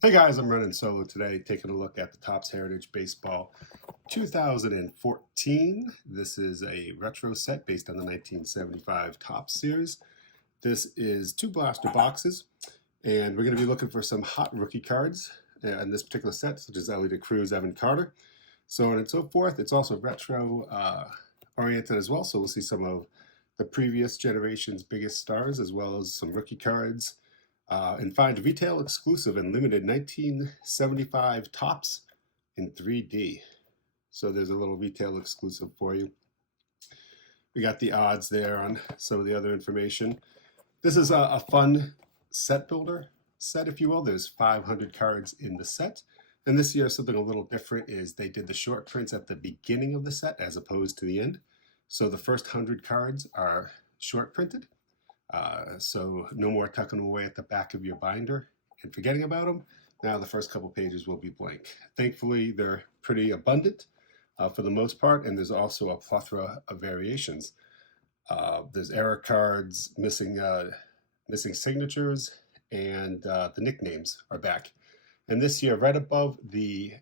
Hey guys, I'm running solo today, taking a look at the Topps Heritage Baseball 2014. This is a retro set based on the 1975 Topps series. This is two blaster boxes, and we're going to be looking for some hot rookie cards in this particular set, such as Ellie DeCruz, Evan Carter, so on and so forth. It's also retro oriented as well, so we'll see some of the previous generation's biggest stars, as well as some rookie cards. And find retail exclusive and limited 1975 Topps in 3D. So there's a little retail exclusive for you. We got the odds there on some of the other information. This is a fun set builder set, if you will. There's 500 cards in the set. And this year, something a little different is they did the short prints at the beginning of the set as opposed to the end. So the first 100 cards are short printed. So no more tucking them away at the back of your binder and forgetting about them. Now the first couple pages will be blank. Thankfully, they're pretty abundant for the most part, and there's also a plethora of variations. There's error cards, missing signatures, and the nicknames are back. And this year, right above the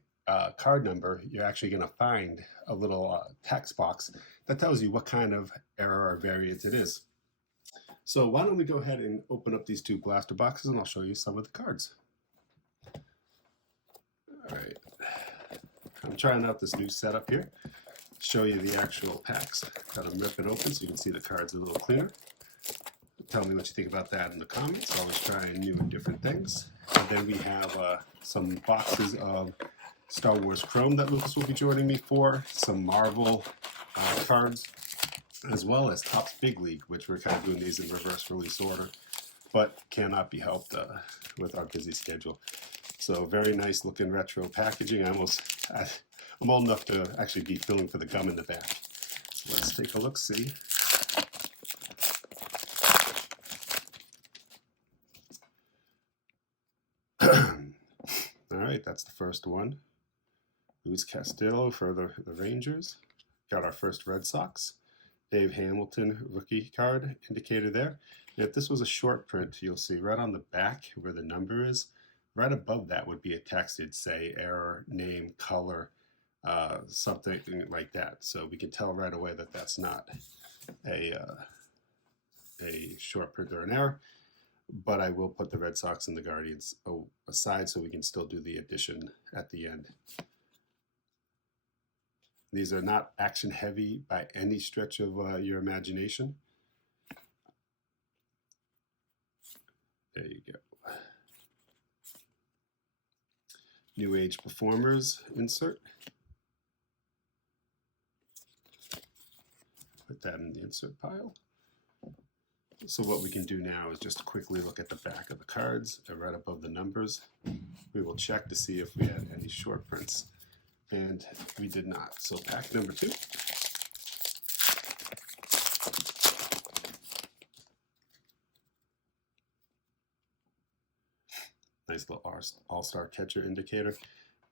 card number, you're actually going to find a little text box that tells you what kind of error or variant it is. So why don't we go ahead and open up these two blaster boxes and I'll show you some of the cards. All right, I'm trying out this new setup here. Show you the actual packs. Got them rip it open so you can see the cards a little cleaner. Tell me what you think about that in the comments. Always trying new and different things. And then we have some boxes of Star Wars Chrome that Lucas will be joining me for, some Marvel cards, as well as Topps Big League, which we're kind of doing these in reverse release order, but cannot be helped with our busy schedule. So very nice looking retro packaging. I'm old enough to actually be feeling for the gum in the back. So let's take a look, see. All right, that's the first one. Luis Castillo for the Rangers. Got our first Red Sox. Dave Hamilton rookie card indicated there. And if this was a short print, you'll see right on the back where the number is, right above that would be a text. It'd say error, name, color, something like that. So we can tell right away that that's not a short print or an error. But I will put the Red Sox and the Guardians aside so we can still do the addition at the end. These are not action heavy by any stretch of your imagination. There you go. New Age Performers insert. Put that in the insert pile. So what we can do now is just quickly look at the back of the cards right above the numbers. We will check to see if we had any short prints. And we did not. So pack number 2. Nice little all-star catcher indicator.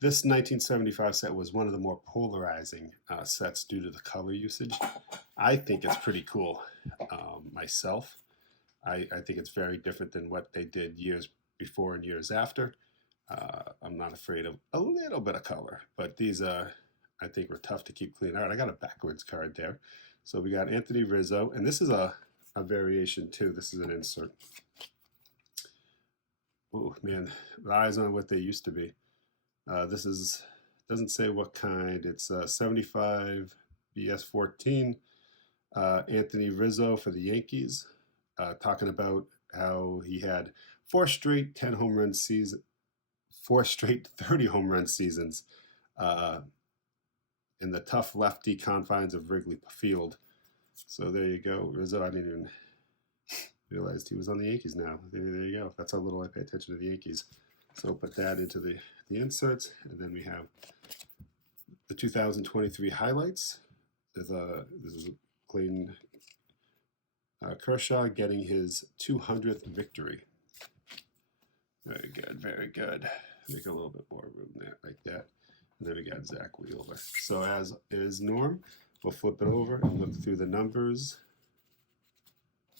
This 1975 set was one of the more polarizing sets due to the color usage. I think it's pretty cool myself. I think it's very different than what they did years before and years after. I'm not afraid of a little bit of color, but these I think were tough to keep clean. All right, I got a backwards card there. So we got Anthony Rizzo, and this is a variation too. This is an insert. Oh man, the eyes on what they used to be. This doesn't say what kind. It's 75 BS 14. Anthony Rizzo for the Yankees, talking about how he had 4 straight 10 home run seasons. 4 straight 30 home run seasons in the tough lefty confines of Wrigley Field. So there you go. Rizzo, I didn't even realize he was on the Yankees now. There you go. That's how little I pay attention to the Yankees. So put that into the inserts. And then we have the 2023 highlights. This is Clayton Kershaw getting his 200th victory. Very good, very good. Make a little bit more room there, like that. And then we got Zach Wheeler. So as is norm, we'll flip it over and look through the numbers.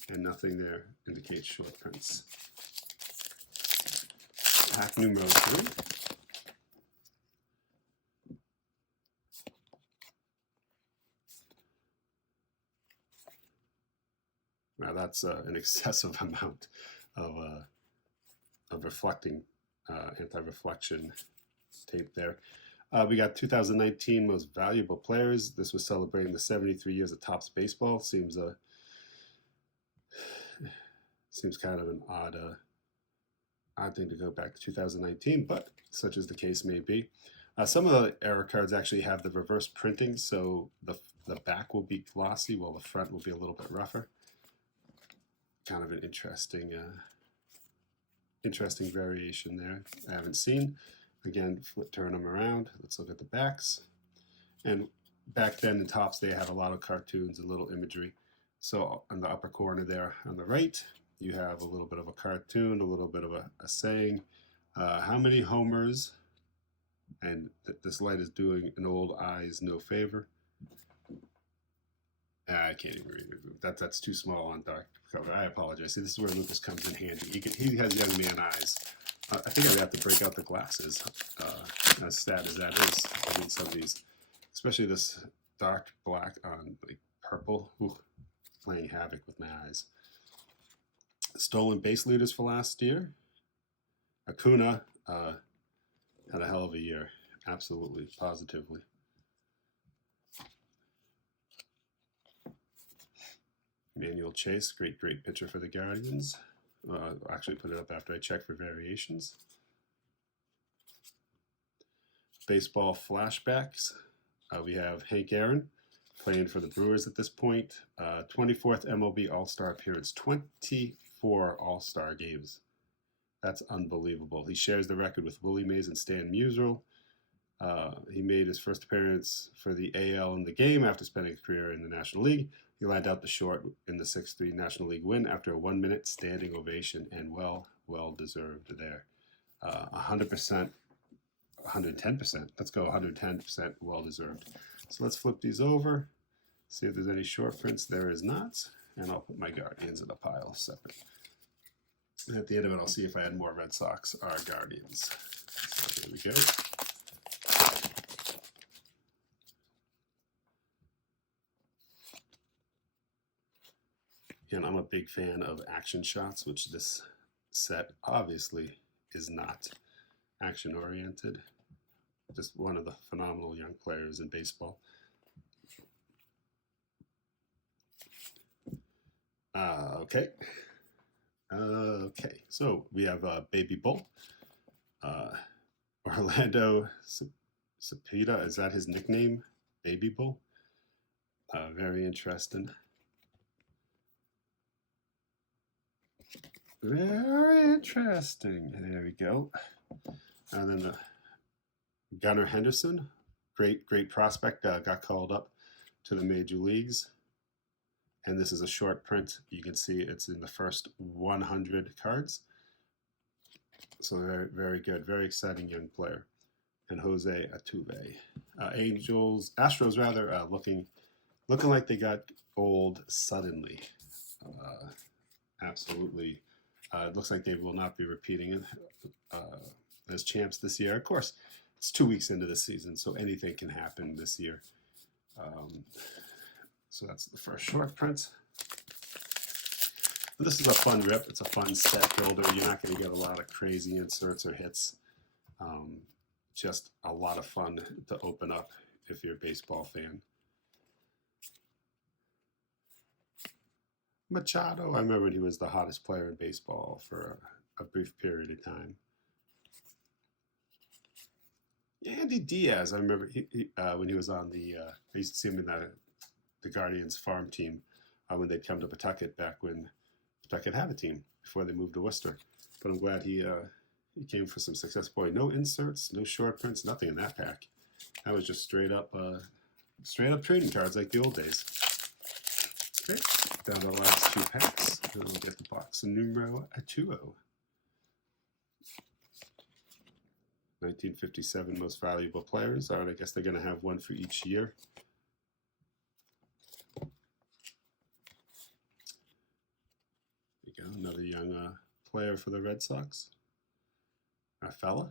And nothing there indicates short prints. Pack numero 3. Now that's an excessive amount of reflecting, anti-reflection tape there. We got 2019 Most Valuable Players. This was celebrating the 73 years of Topps baseball. Seems kind of an odd thing to go back to 2019, but such as the case may be. Some of the error cards actually have the reverse printing, so the back will be glossy while the front will be a little bit rougher. Kind of an interesting variation there. I haven't seen. Again, turn them around. Let's look at the backs. And back then in Topps, they had a lot of cartoons and little imagery. So on the upper corner there on the right, you have a little bit of a cartoon, a little bit of a saying. How many homers? And this light is doing an old eyes no favor. I can't even read it. That's too small on dark cover. I apologize. See, this is where Lucas comes in handy. He has young man eyes. I think I'd have to break out the glasses, as sad as that is. I mean, some of these, especially this dark black on like purple, playing havoc with my eyes. Stolen base leaders for last year. Acuna had a hell of a year, absolutely, positively. Manuel Chase, great pitcher for the Guardians. I'll actually put it up after I check for variations. Baseball flashbacks. We have Hank Aaron playing for the Brewers at this point. 24th MLB All-Star appearance, 24 All-Star games. That's unbelievable. He shares the record with Willie Mays and Stan Musial. He made his first appearance for the AL in the game after spending a career in the National League. He lined out the short in the 6-3 National League win after a 1-minute standing ovation, and well deserved there. 100%, 110%. Let's go 110% well deserved. So let's flip these over, see if there's any short prints. There is not, and I'll put my Guardians in a pile separate. And at the end of it, I'll see if I had more Red Sox or Guardians. So here we go. And I'm a big fan of action shots, which this set obviously is not action oriented. Just one of the phenomenal young players in baseball. Okay, so we have Baby Bull. Orlando Cepeda, is that his nickname? Baby Bull? Very interesting. Very interesting. There we go. And then Gunnar Henderson, great prospect, got called up to the major leagues. And this is a short print. You can see it's in the first 100 cards. So very good, very exciting young player. And Jose Altuve. Astros rather, looking like they got old suddenly. Absolutely. It looks like they will not be repeating it as champs this year. Of course, it's 2 weeks into the season, so anything can happen this year. So that's the first short print. And this is a fun rip. It's a fun set builder. You're not going to get a lot of crazy inserts or hits. Just a lot of fun to open up if you're a baseball fan. Machado, I remember when he was the hottest player in baseball for a brief period of time. Andy Diaz, I remember when he was on the, I used to see him in the Guardians farm team when they'd come to Pawtucket back when Pawtucket had a team before they moved to Worcester. But I'm glad he came for some success. Boy, no inserts, no short prints, nothing in that pack. That was just straight up trading cards like the old days. Okay, down to the last 2 packs. And we'll get the box numero 20. 1957 most valuable players. All right, I guess they're going to have one for each year. There you go, another young player for the Red Sox. our fella.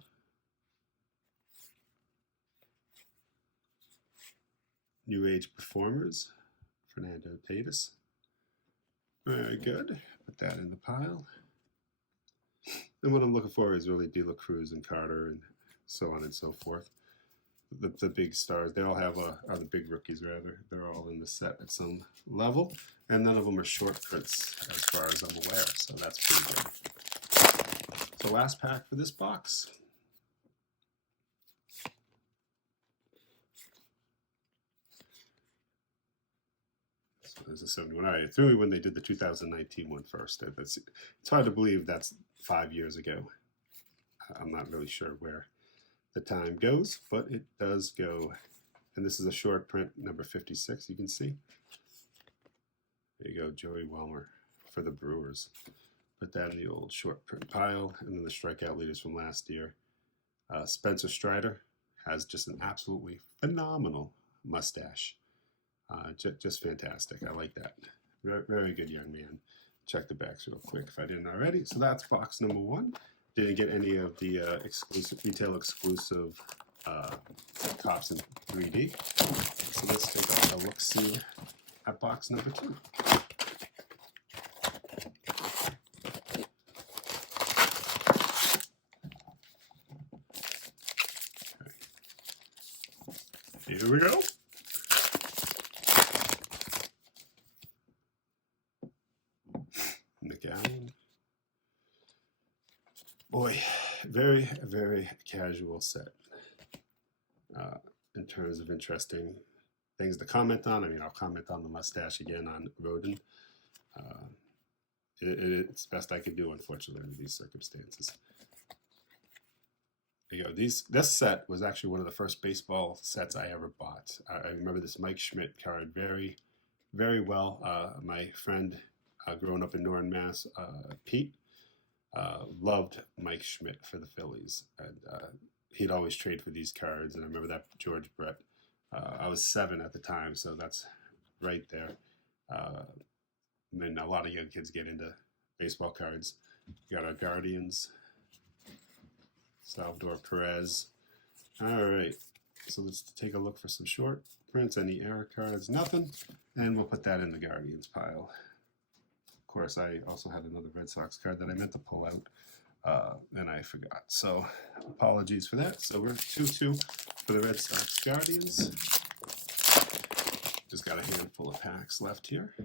New Age Performers, Fernando Tatis. Very good. Put that in the pile. And what I'm looking for is really De La Cruz and Carter and so on and so forth. The big stars, they all have are the big rookies rather. They're all in the set at some level, and none of them are short prints as far as I'm aware. So that's pretty good. So last pack for this box. So there's a 71. All right, it threw me when they did the 2019 one first. It's hard to believe that's 5 years ago. I'm not really sure where the time goes, but it does go. And this is a short print, number 56, you can see. There you go, Joey Welmer for the Brewers. Put that in the old short print pile. And then the strikeout leaders from last year. Spencer Strider has just an absolutely phenomenal mustache. Just fantastic. I like that. Very, very good young man. Check the backs real quick if I didn't already. So that's box number 1. Didn't get any of the retail exclusive tops in 3D. So let's take a look-see at box number 2. Okay. Here we go. McAllen. Boy, very, very casual set in terms of interesting things to comment on. I mean, I'll comment on the mustache again on Rodin. It's best I could do, unfortunately, under these circumstances. There you go. This set was actually one of the first baseball sets I ever bought. I remember this Mike Schmidt card very, very well. My friend growing up in Norton, Mass, Pete, loved Mike Schmidt for the Phillies, and he'd always trade for these cards. And I remember that George Brett. I was 7 at the time, so that's right there. And then a lot of young kids get into baseball cards. We got our Guardians, Salvador Perez. All right, so let's take a look for some short prints. Any error cards? Nothing. And we'll put that in the Guardians pile. Of course, I also had another Red Sox card that I meant to pull out, and I forgot. So apologies for that. So we're 2-2 for the Red Sox Guardians. Just got a handful of packs left here.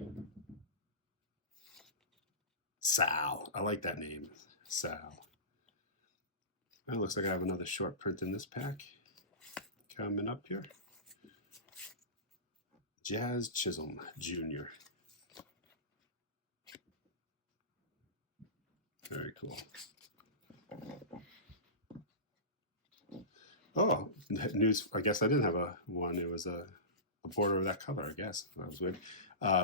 Sal. I like that name. Sal. It looks like I have another short print in this pack coming up here. Jazz Chisholm Jr. Very cool. Oh, news. I guess I didn't have one. It was a border of that color, I guess. That was weird.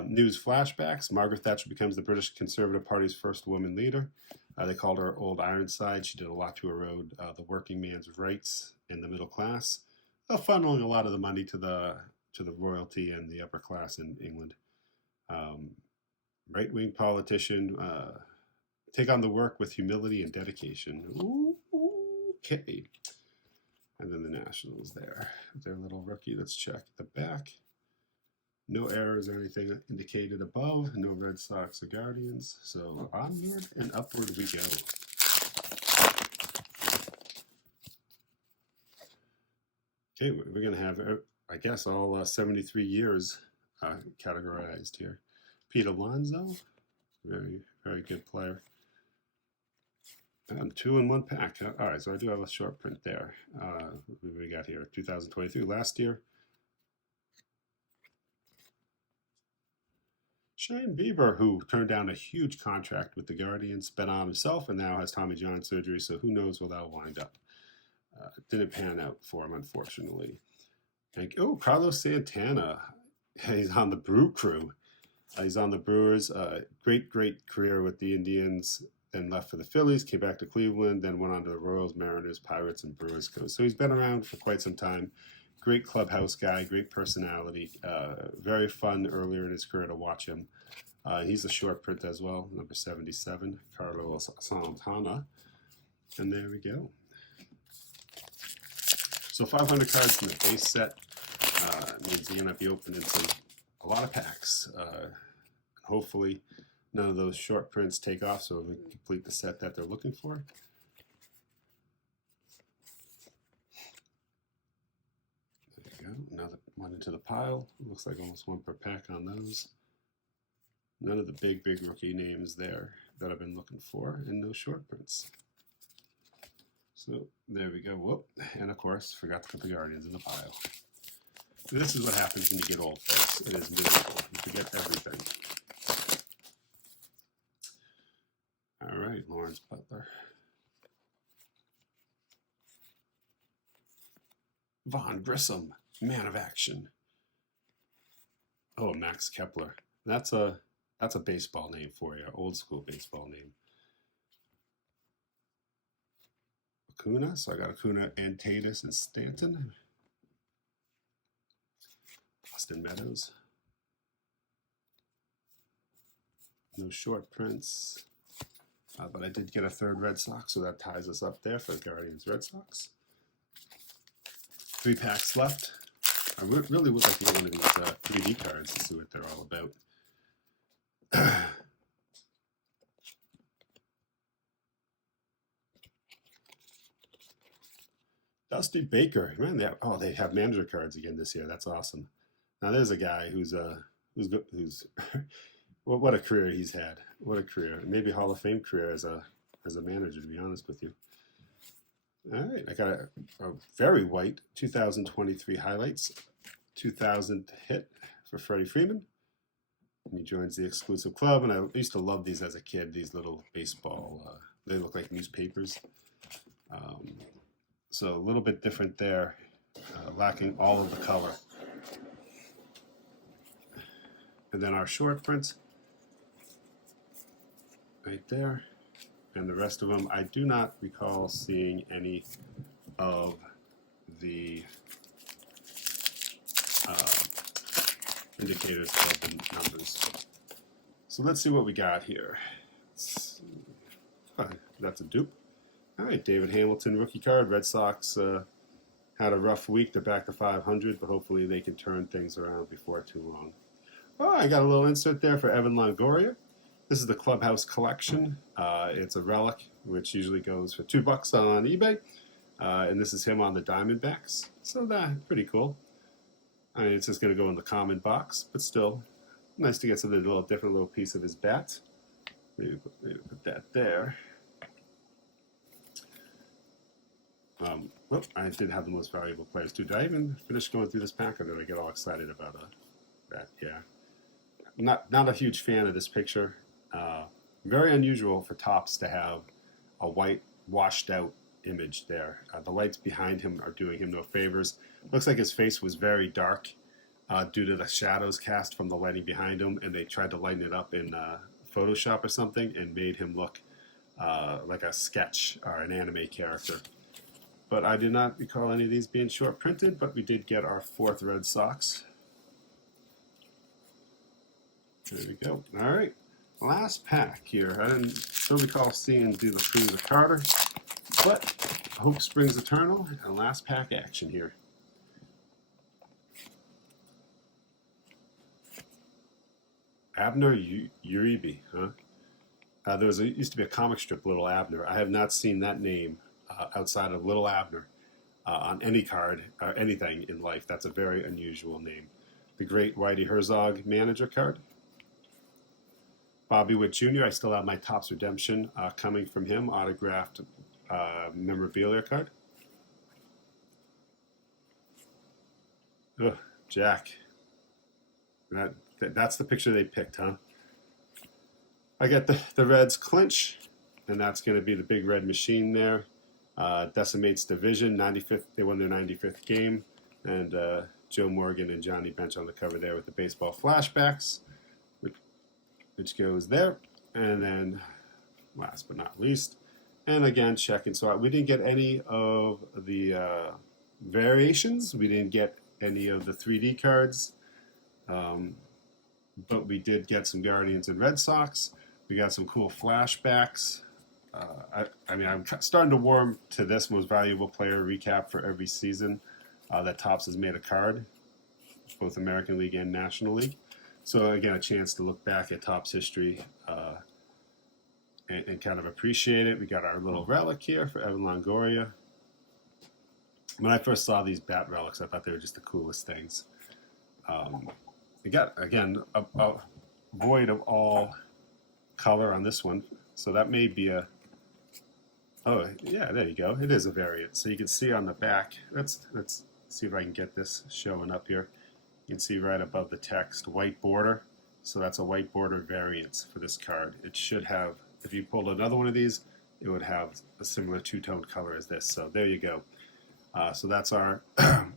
News flashbacks. Margaret Thatcher becomes the British Conservative Party's first woman leader. They called her Old Ironside. She did a lot to erode the working man's rights in the middle class, funneling a lot of the money to the royalty and the upper class in England. Right-wing politician. Take on the work with humility and dedication. Ooh, okay. And then the Nationals there. Their little rookie. Let's check the back. No errors or anything indicated above. No Red Sox or Guardians. So onward and upward we go. Okay, we're going to have, I guess, all 73 years categorized here. Pete Alonso. Very, very good player. And 2 in 1 pack. All right, so I do have a short print there. What we got here? 2023, last year. Shane Bieber, who turned down a huge contract with the Guardians, bet on himself, and now has Tommy John surgery, so who knows where that'll wind up. Didn't pan out for him, unfortunately. And, Carlos Santana. He's on the Brew Crew. He's on the Brewers. Great career with the Indians. Then left for the Phillies, came back to Cleveland, then went on to the Royals, Mariners, Pirates, and Brewers coast. So he's been around for quite some time. Great clubhouse guy, great personality. Very fun earlier in his career to watch him. He's a short print as well, number 77, Carlos Santana. And there we go. So 500 cards in the base set means you're going to be opening a lot of packs. Hopefully none of those short prints take off so we can complete the set that they're looking for. There you go. Another one into the pile. Looks like almost one per pack on those. None of the big rookie names there that I've been looking for, and no short prints. So there we go. Whoop. And of course, forgot to put the Guardians in the pile. This is what happens when you get old, folks. It is miserable. You forget everything. All right, Lawrence Butler. Von Grissom, man of action. Oh, Max Kepler. That's a baseball name for you, old school baseball name. Acuna, so I got Acuna and Tatis and Stanton. Austin Meadows. No short prints, but I did get a third Red Sox, so that ties us up there for Guardians Red Sox. 3 packs left. I really would like to get one of these 3D cards to see what they're all about. Dusty Baker, man, they have manager cards again this year. That's awesome. Now there's a guy who's what a career he's had. What a career. Maybe Hall of Fame career as a manager, to be honest with you. All right, I got a very white 2023 highlights, 2000 hit for Freddie Freeman. And he joins the exclusive club, and I used to love these as a kid. These little baseball, they look like newspapers. So a little bit different there, lacking all of the color. And then our short prints right there. And the rest of them, I do not recall seeing any of the indicators of the numbers. So let's see what we got here. That's a dupe. All right, David Hamilton, rookie card. Red Sox had a rough week. They're back to 500, but hopefully they can turn things around before too long. Oh, I got a little insert there for Evan Longoria. This is the Clubhouse Collection. It's a relic, which usually goes for $2 on eBay. And this is him on the Diamondbacks. So that's pretty cool. I mean, it's just going to go in the common box, but still nice to get something a little different, little piece of his bat. Maybe put that there. I did have the most valuable players too. Did I even finish going through this pack, or did I get all excited about that? Yeah. Not a huge fan of this picture. Very unusual for Topps to have a white washed out image there. The lights behind him are doing him no favors. Looks like his face was very dark due to the shadows cast from the lighting behind him, and they tried to lighten it up in Photoshop or something and made him look like a sketch or an anime character. But I did not recall any of these being short printed, but we did get our 4th Red Sox. There we go. All right. Last pack here. I don't recall seeing De La Cruz or Carter, but hope springs eternal, and last pack action here. Abner Uribe, huh? There used to be a comic strip, Little Abner. I have not seen that name outside of Little Abner on any card or anything in life. That's a very unusual name. The great Whitey Herzog manager card. Bobby Witt Jr., I still have my Topps Redemption coming from him, autographed memorabilia card. Ugh, Jack. That's the picture they picked, huh? I got the Reds clinch, and that's going to be the big red machine there. Decimates division, 95th. They won their 95th game, and Joe Morgan and Johnny Bench on the cover there with the baseball flashbacks, which goes there. And then, last but not least, and again checking. So we didn't get any of the variations. We didn't get any of the 3D cards, but we did get some Guardians and Red Sox. We got some cool flashbacks. I mean, I'm starting to warm to this most valuable player recap for every season that Topps has made a card, both American League and National League. So again, a chance to look back at Topps history and kind of appreciate it. We got our little relic here for Evan Longoria. When I first saw these bat relics, I thought they were just the coolest things. We got, again, a void of all color on this one. So that may be a, oh, yeah, there you go. It is a variant. So you can see on the back, let's see if I can get this showing up here. You can see right above the text, white border. So that's a white border variance for this card. It should have, if you pulled another one of these, it would have a similar two-tone color as this. So there you go. So that's our,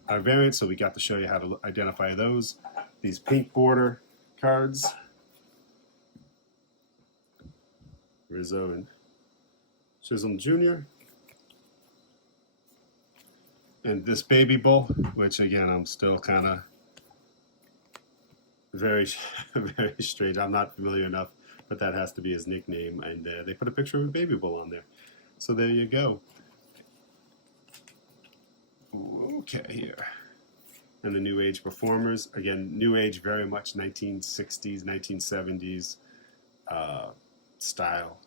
our variant. So we got to show you how to identify those. These pink border cards. Rizzo and Chisholm Jr. And this Baby Bull, which again, I'm still kind of very, very strange. I'm not familiar enough, but that has to be his nickname. And they put a picture of a Baby Bull on there. So there you go. Okay, here. And the New Age performers. Again, New Age, very much 1960s, 1970s style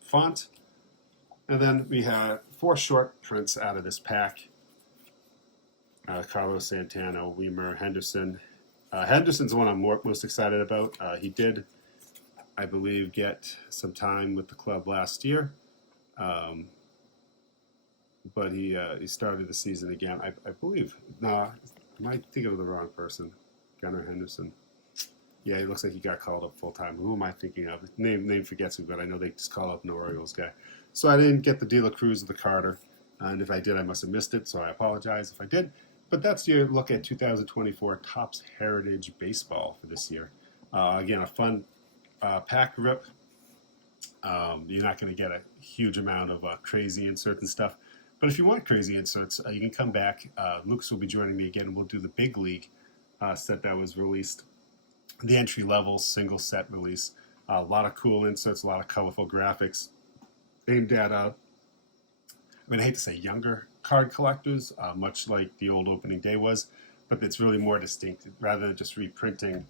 font. And then we had 4 short prints out of this pack. Carlos Santana, Weimer, Henderson. Henderson's the one I'm most excited about. He did, I believe, get some time with the club last year. But he started the season again. I believe. No, I might think of the wrong person. Gunnar Henderson. Yeah, it looks like he got called up full time. Who am I thinking of? Name forgets me, but I know they just call up no Orioles guy. So I didn't get the De La Cruz or the Carter, and if I did, I must have missed it. So I apologize if I did. But that's your look at 2024 Topps Heritage Baseball for this year. Again, a fun pack rip. You're not going to get a huge amount of crazy inserts and stuff. But if you want crazy inserts, you can come back. Lucas will be joining me again, and we'll do the Big League set that was released. The entry-level single set release. A lot of cool inserts, a lot of colorful graphics aimed at, I hate to say younger card collectors, much like the old opening day was, but it's really more distinct. Rather than just reprinting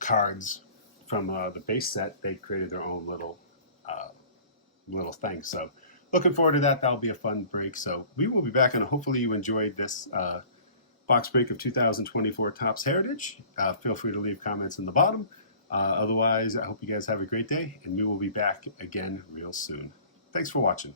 cards from the base set, they created their own little thing. So looking forward to that. That'll be a fun break. So we will be back, and hopefully you enjoyed this box break of 2024 Topps Heritage. Feel free to leave comments in the bottom. Otherwise, I hope you guys have a great day, and we will be back again real soon. Thanks for watching.